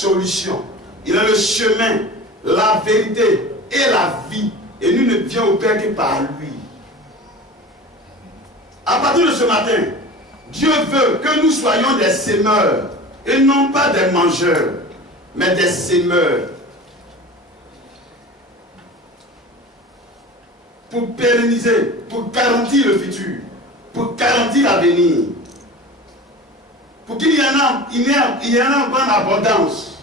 solution. Il est le chemin, la vérité et la vie. Et nous ne vient au Père que par lui. À partir de ce matin, Dieu veut que nous soyons des sémeurs. Et non pas des mangeurs, mais des sémeurs. Pour pérenniser, pour garantir le futur, pour garantir l'avenir. Pour qu'il y en a en abondance.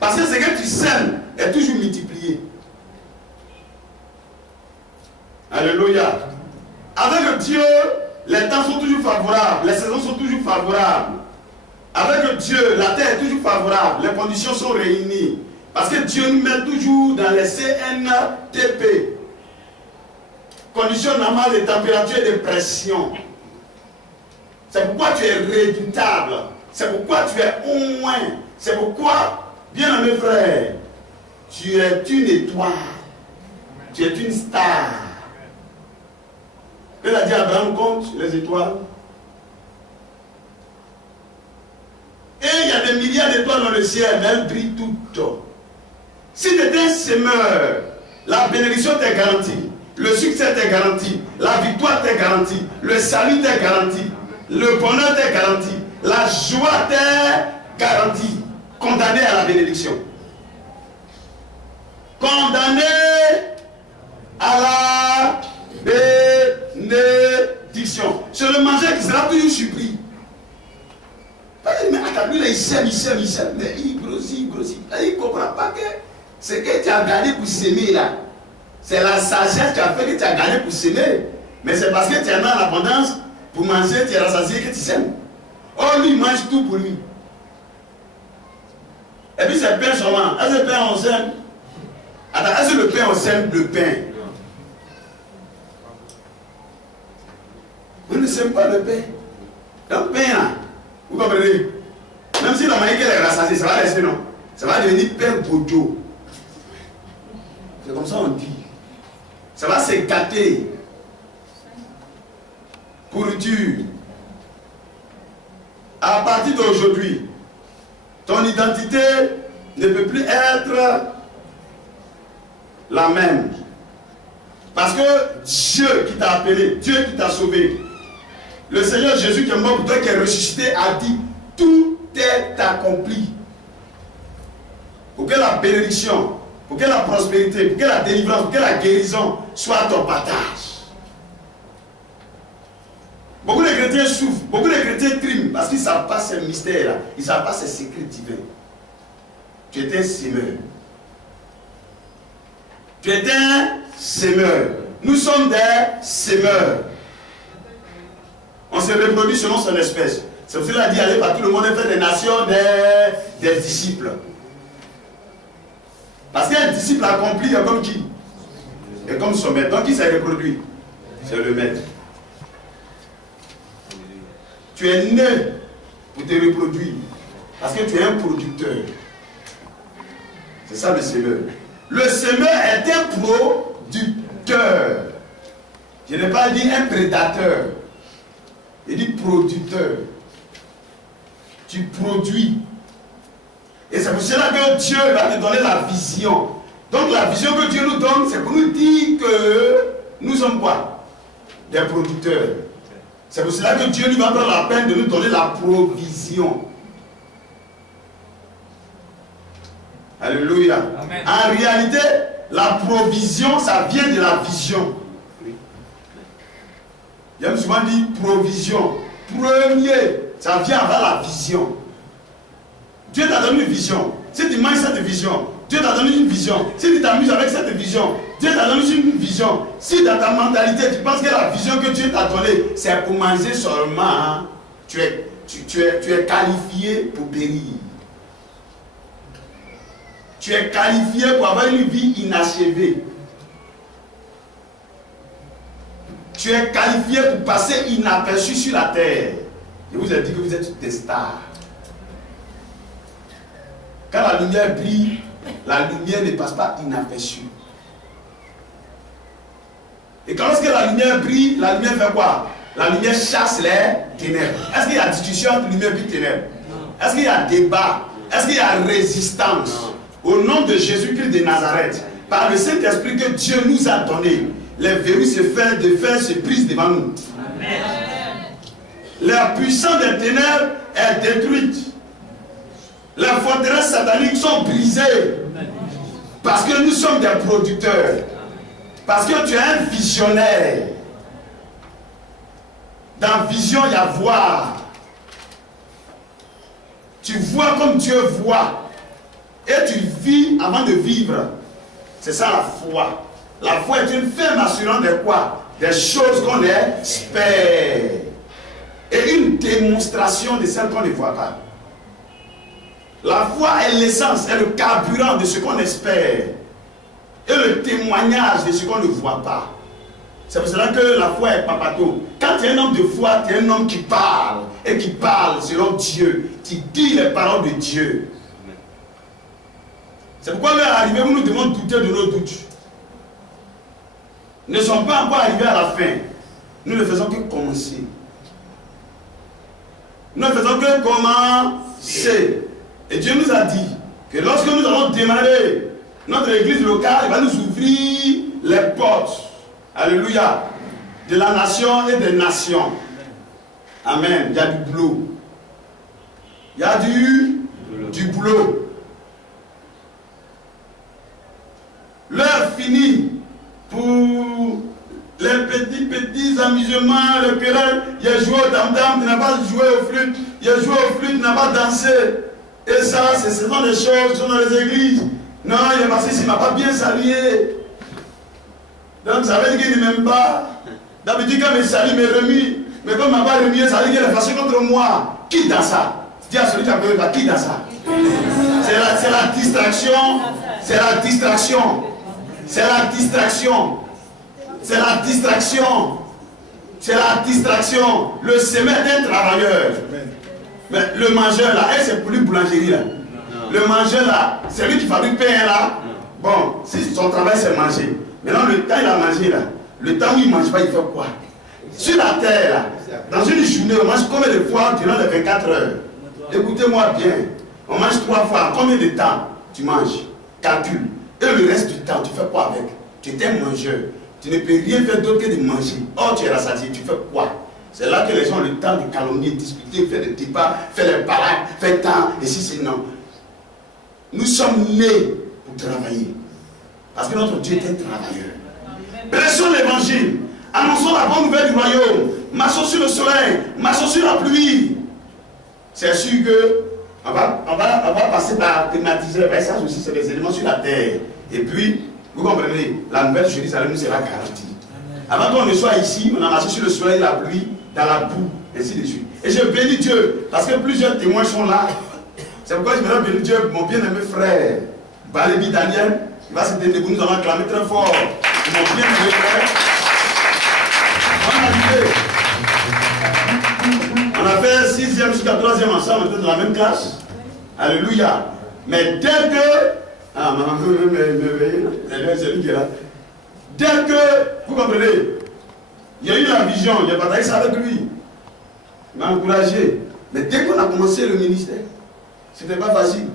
Parce que ce que tu sèmes est toujours multiplié. Alléluia. Avec Dieu, les temps sont toujours favorables, les saisons sont toujours favorables. Avec Dieu, la terre est toujours favorable, les conditions sont réunies. Parce que Dieu nous met toujours dans les CNTP. Conditions normales de température et de pression. C'est pourquoi tu es redoutable. C'est pourquoi tu es au moins. C'est pourquoi, bien mes frères, tu es une étoile. Tu es une star. Il a dit à Abraham, compte les étoiles. Et il y a des milliards d'étoiles dans le ciel, mais elles brillent toutes. Si tu es un semeur, la bénédiction t'est garantie, le succès t'est garanti, la victoire t'est garantie, le salut t'est garanti, le bonheur t'est garanti, la joie t'est garantie. Condamné à la bénédiction. Condamné à la bénédiction. C'est le mangeur qui sera toujours surpris. Mais attends, lui, il sème, mais il grossit. Il ne comprend pas que ce que tu as gardé pour s'aimer là, c'est la sagesse qui a fait que tu as gardé pour s'aimer. Mais c'est parce que tu en as en abondance pour manger, tu es rassasié que tu sèmes. Oh, lui, il mange tout pour lui. Et puis c'est pain seulement. Est-ce que le pain on sème? Attends, est-ce que le pain on sème le pain? On ne sème pas le pain. Le pain là, vous comprenez? Même si la manière qu'elle est rassasiée, ça va rester, non? Ça va devenir pain bojo. C'est comme ça on dit. Ça va se gâter. Pourriture. À partir d'aujourd'hui, ton identité ne peut plus être la même. Parce que Dieu qui t'a appelé, Dieu qui t'a sauvé, le Seigneur Jésus qui est mort pour toi, qui est ressuscité, a dit, tout est accompli. Pour que la bénédiction, pour que la prospérité, pour que la délivrance, pour que la guérison soit ton partage. Beaucoup de chrétiens souffrent, beaucoup de chrétiens triment parce qu'ils ne savent pas ces mystères-là, ils ne savent pas ces secrets divins. Tu es un semeur. Tu es un semeur. Nous sommes des semeurs. On se reproduit selon son espèce. C'est pour cela qu'il a dit, allez par tout le monde et faire des nations des disciples. Parce qu'un disciple accompli est comme qui? Et comme son maître. Donc qui s'est reproduit? C'est le maître. Tu es né pour te reproduire. Parce que tu es un producteur. C'est ça le semeur. Le semeur est un producteur. Je n'ai pas dit un prédateur. Il dit producteur. Tu produis. Et c'est pour cela que Dieu va te donner la vision. Donc la vision que Dieu nous donne, c'est pour nous dire que nous sommes quoi? Des producteurs. C'est pour cela que Dieu lui va prendre la peine de nous donner la provision. Alléluia. Amen. En réalité, la provision, ça vient de la vision. J'aime souvent dire provision. Premier, ça vient avant la vision. Dieu t'a donné une vision. Si tu manges cette vision, Dieu t'a donné une vision. Si tu t'amuses avec cette vision, Dieu t'a donné une vision. Si dans ta mentalité, tu penses que la vision que Dieu t'a donnée, c'est pour manger seulement, hein, tu es qualifié pour périr. Tu es qualifié pour avoir une vie inachevée. Tu es qualifié pour passer inaperçu sur la terre. Je vous ai dit que vous êtes des stars. Quand la lumière brille, la lumière ne passe pas inaperçue. Et quand lorsque la lumière brille, la lumière fait quoi? La lumière chasse les ténèbres. Est-ce qu'il y a discussion entre lumière et ténèbres? Est-ce qu'il y a débat? Est-ce qu'il y a résistance? Au nom de Jésus-Christ de Nazareth, par le Saint-Esprit que Dieu nous a donné, les verrous de fer se brisent devant nous. Amen. La puissance des ténèbres est détruite. Les forteresses sataniques sont brisées. Parce que nous sommes des producteurs. Parce que tu es un visionnaire. Dans vision, il y a voir. Tu vois comme Dieu voit. Et tu vis avant de vivre. C'est ça la foi. La foi est une ferme assurance de quoi? Des choses qu'on espère. Et une démonstration de celles qu'on ne voit pas. La foi est l'essence, est le carburant de ce qu'on espère. Et le témoignage de ce qu'on ne voit pas. C'est pour cela que la foi est papato. Quand tu es un homme de foi, tu es un homme qui parle. Et qui parle selon Dieu. Tu dis les paroles de Dieu. C'est pourquoi l'heure arrivée où nous devons douter de nos doutes. Nous ne sommes pas encore arrivés à la fin. Nous ne faisons que commencer. Nous ne faisons que commencer. Et Dieu nous a dit que lorsque nous allons démarrer notre église locale, il va nous ouvrir les portes. Alléluia. De la nation et des nations. Amen. Il y a du boulot. Il y a du boulot. L'heure finie pour les petits amusements, les querelles. Il a joué au tam-tam, tu n'as pas joué au flûte. Il a joué au flûte, tu n'as pas dansé. Et ça, ce sont des choses qui sont dans les églises. Non, il est passé ici, il ne m'a pas bien salué. Donc ça veut dire qu'il ne m'aime pas. D'habitude, quand il me salue, il me remet. Mais comme il ne m'a pas remis, ça veut dire qu'il est fâché contre moi. Qui dans ça? Dis à celui qui a besoin de pas, qui dans ça? C'est la distraction. C'est la distraction. C'est la distraction. C'est la distraction. C'est la distraction. Le semeur est un travailleur. Mais le mangeur là, c'est pour lui boulangerie là. Le mangeur là, c'est lui qui fabrique pain là. Bon, si son travail c'est manger. Maintenant le temps il a mangé là. Le temps où il ne mange pas, il fait quoi? Sur la terre là, dans une journée, on mange combien de fois durant les 24 heures? Écoutez-moi bien. On mange 3 fois. Combien de temps tu manges? Calcule. Et le reste du temps, tu fais quoi avec? Tu es un mangeur. Tu ne peux rien faire d'autre que de manger. Or, tu es rassasié. Tu fais quoi? C'est là que les gens ont le temps de calomnier, discuter, faire des débats, faire les parades, faire tant, et si c'est non. Nous sommes nés pour travailler. Parce que notre Dieu est un travailleur. Prêchons l'évangile. Annonçons la bonne nouvelle du royaume. Marchons sur le soleil. Marchons sur la pluie. C'est sûr que on va passer par thématiser le message aussi, c'est des éléments sur la terre. Et puis, vous comprenez, la nouvelle Jérusalem nous sera garantie. Avant qu'on ne soit ici, on a marché sur le soleil, la pluie, dans la boue, ainsi de suite. Et je bénis Dieu, parce que plusieurs témoins sont là. C'est pourquoi je me rends béni Dieu, mon bien-aimé frère, Balébi Daniel, il va se tenir debout, nous allons acclamer très fort. Mon bien-aimé frère. On a fait 6e jusqu'à 3e ensemble, on était dans la même classe. Alléluia. Mais dès que... Ah, maman, c'est lui qui est là. Dès que, vous comprenez, il y a eu la vision, j'ai partagé ça avec lui. Il m'a encouragé. Mais dès qu'on a commencé le ministère, ce n'était pas facile.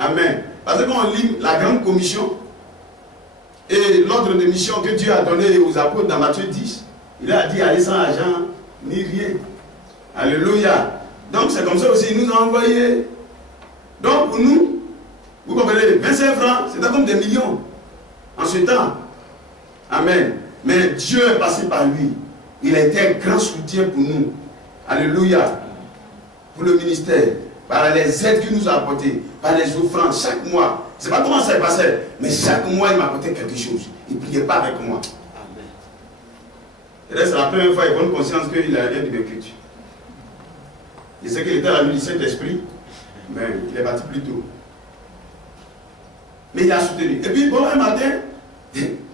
Amen. Parce que quand on lit la grande commission et l'ordre de mission que Dieu a donné aux apôtres dans Matthieu 10, il a dit aller sans argent ni rien. Alléluia. Donc c'est comme ça aussi, il nous a envoyé. Donc pour nous, vous comprenez, 25 francs, c'était comme des millions en ce temps. Amen. Mais Dieu est passé par lui. Il a été un grand soutien pour nous. Alléluia. Pour le ministère. Par les aides qu'il nous a apportées. Par les offrandes. Chaque mois. Je ne sais pas comment ça passait. Mais chaque mois, il m'apportait quelque chose. Il ne priait pas avec moi. Amen. Et c'est la première fois qu'il a bonne conscience qu'il a rien de vécu. Il sait qu'il était à la nuit du Saint-Esprit. Mais il est parti plus tôt. Mais il a soutenu. Et puis, bon, un matin,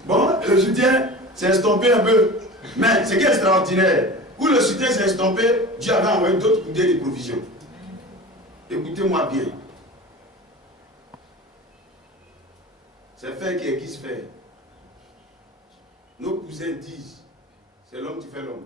bon, le soutien s'est estompé un peu. Mais ce qui est extraordinaire, où le soutien s'est estompé, Dieu avait envoyé d'autres coudées de provisions. Écoutez-moi bien. C'est faire qui est qui se fait. Nos cousins disent, c'est l'homme qui fait l'homme.